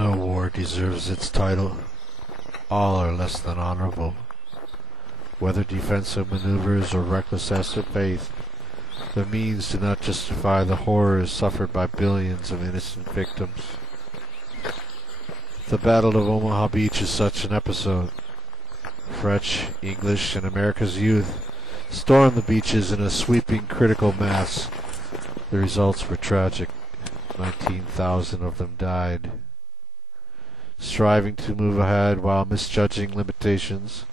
No war deserves its title. All are less than honorable. Whether defensive maneuvers or reckless acts of faith, the means do not justify the horrors suffered by billions of innocent victims. The Battle of Omaha Beach is such an episode. French, English, and America's youth stormed the beaches in a sweeping critical mass. The results were tragic. 19,000 of them died. Striving to move ahead while misjudging limitations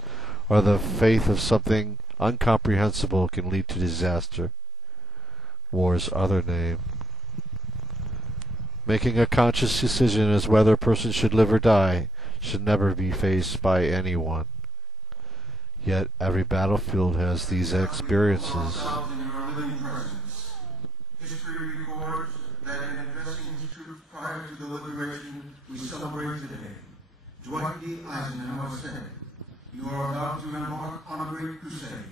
or the faith of something incomprehensible can lead to disaster. War's other name. Making a conscious decision as whether a person should live or die should never be faced by anyone. Yet every battlefield has these experiences. History records that in addressing his troops prior to the liberation we celebrate today, Dwight D. Eisenhower said, "You are about to embark on a great crusade.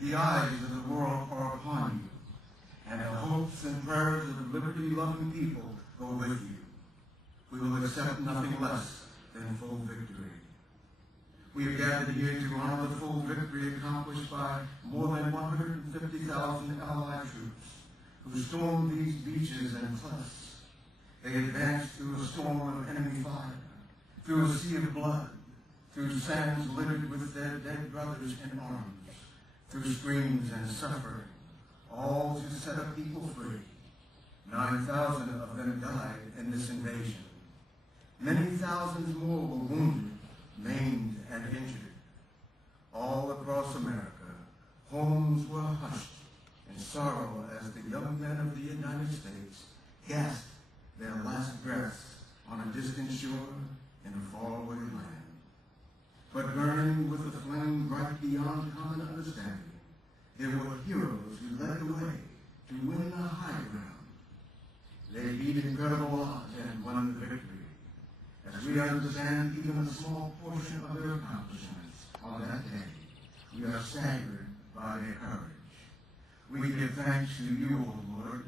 The eyes of the world are upon you, and the hopes and prayers of liberty-loving people go with you. We will accept nothing less than full victory." We have gathered here to honor the full victory accomplished by more than 150,000 Allied troops who stormed these beaches and cliffs. They advanced through a storm of enemy fire, through a sea of blood, through sands littered with their dead brothers in arms, through screams and suffering, all to set a people free. 9,000 of them died in this invasion. Many thousands more were wounded, maimed, and injured. All across America, homes were hushed in sorrow as the young men of the United States gasped their last breaths on a distant shore in a faraway land. But burning with a flame bright beyond common understanding, there were heroes who led the way to win the high ground. They beat incredible odds and won the victory. As we understand even a small portion of their accomplishments on that day, we are staggered by their courage. We give thanks to you, O Lord,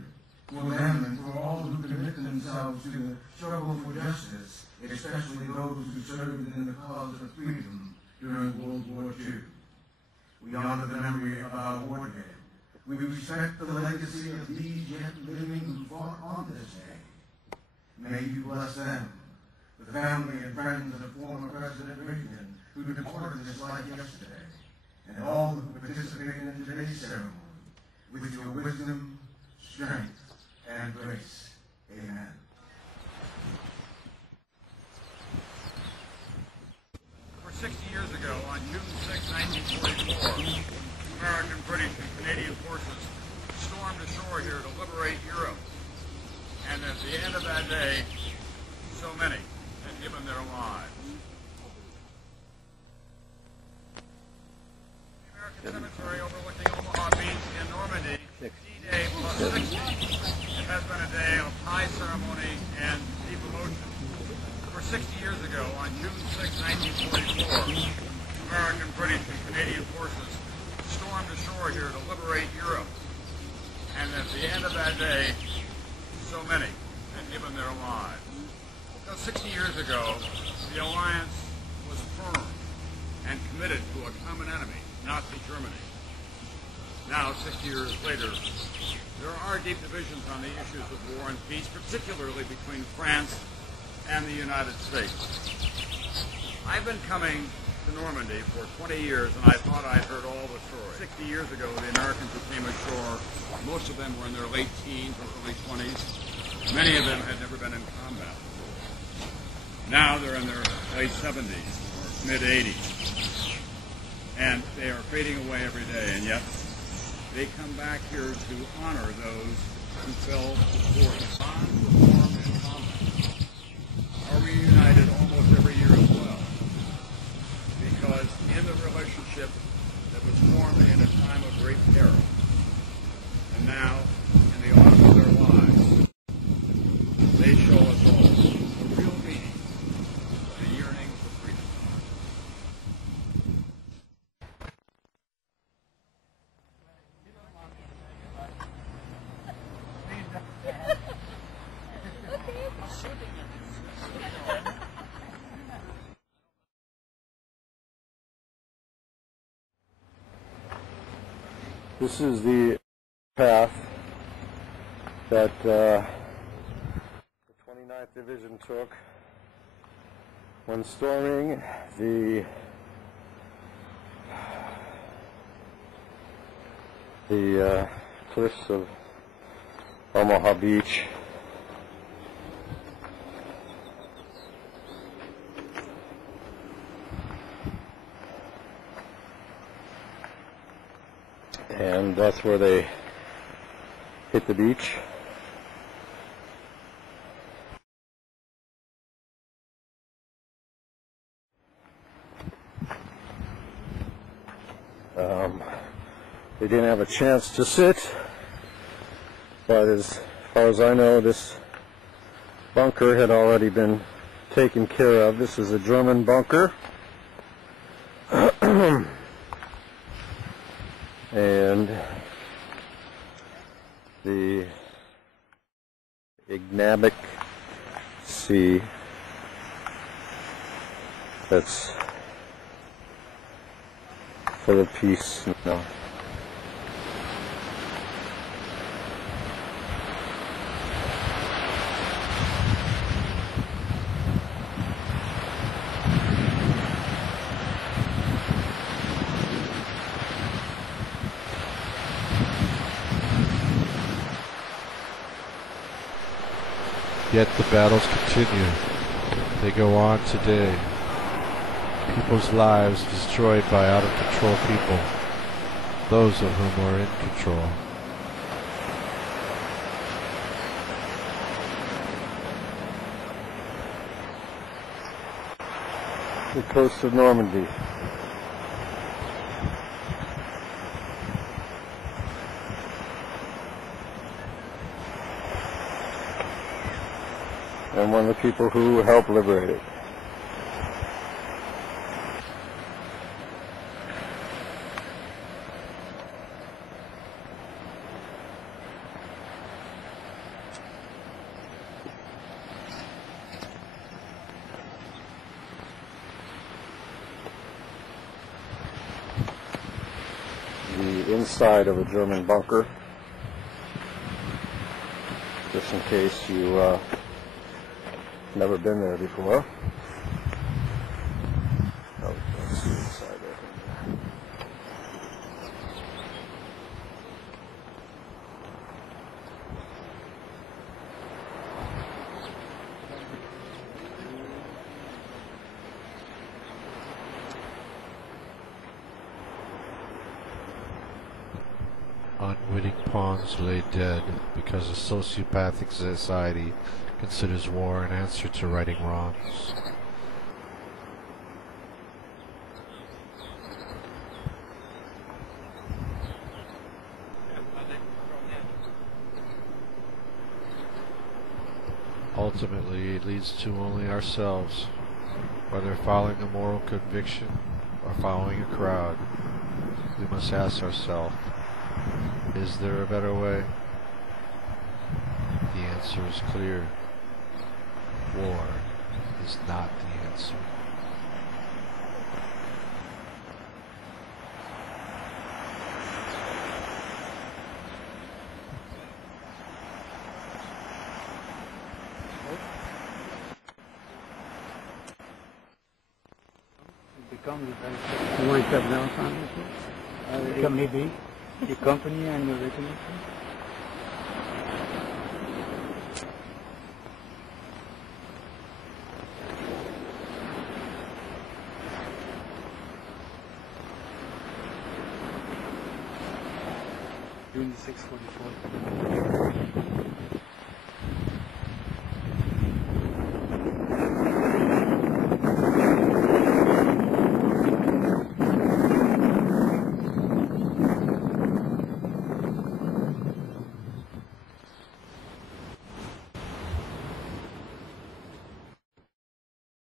for them and for all who commit themselves to the struggle for justice, especially those who served in the cause of freedom during World War II. We honor the memory of our war dead. We respect the legacy of these yet living who fought on this day. May you bless them, the family and friends of former President Reagan, who departed this life yesterday, and all who participated in today's ceremony, with your wisdom, strength, and grace. Amen. For 60 years ago, on June 6, 1944, American, British, and Canadian forces stormed ashore here to liberate Europe. And at the end of that day, so many had given their lives. The American cemetery overlooking Omaha Beach in Normandy, D-Day plus 60. It has been a day of high ceremony and deep emotion. For 60 years ago, on June 6, 1944, American, British, and Canadian forces stormed ashore here to liberate Europe. And at the end of that day, so many had given their lives. 60 years ago, the alliance was firm and committed to a common enemy, Nazi Germany. Now, 60 years later, there are deep divisions on the issues of war and peace, particularly between France and the United States. I've been coming to Normandy for 20 years, and I thought I'd heard all the stories. 60 years ago, the Americans who came ashore, most of them were in their late teens or early 20s. Many of them had never been in combat. Now they're in their late 70s or mid-80s, and they are fading away every day, and yet they come back here to honor those who fell before the bonds of formed in combat. Are reunited almost every year as well, because in the relationship that was formed in a time of great peril, and now in the autumn of their lives, they show us all the real meaning of the yearning for freedom. This is the path that the 29th Division took when storming the cliffs of Omaha Beach. And that's where they hit the beach. They didn't have a chance to sit, but as far as I know, this bunker had already been taken care of. This is a German bunker. And the Ignabic Sea, that's full of peace now. Yet the battles continue. They go on today. People's lives destroyed by out-of-control people, those of whom are in control. The coast of Normandy. And one of the people who helped liberate it. The inside of a German bunker, just in case you never been there before. Oh, let's see inside there. Unwitting pawns lay dead because a sociopathic society considers war an answer to righting wrongs. Ultimately, it leads to only ourselves, whether following a moral conviction or following a crowd. We must ask ourselves, is there a better way? The answer is clear. War is not the answer. You want something else on this? Company B? Your company and your regiment? Doing the 644.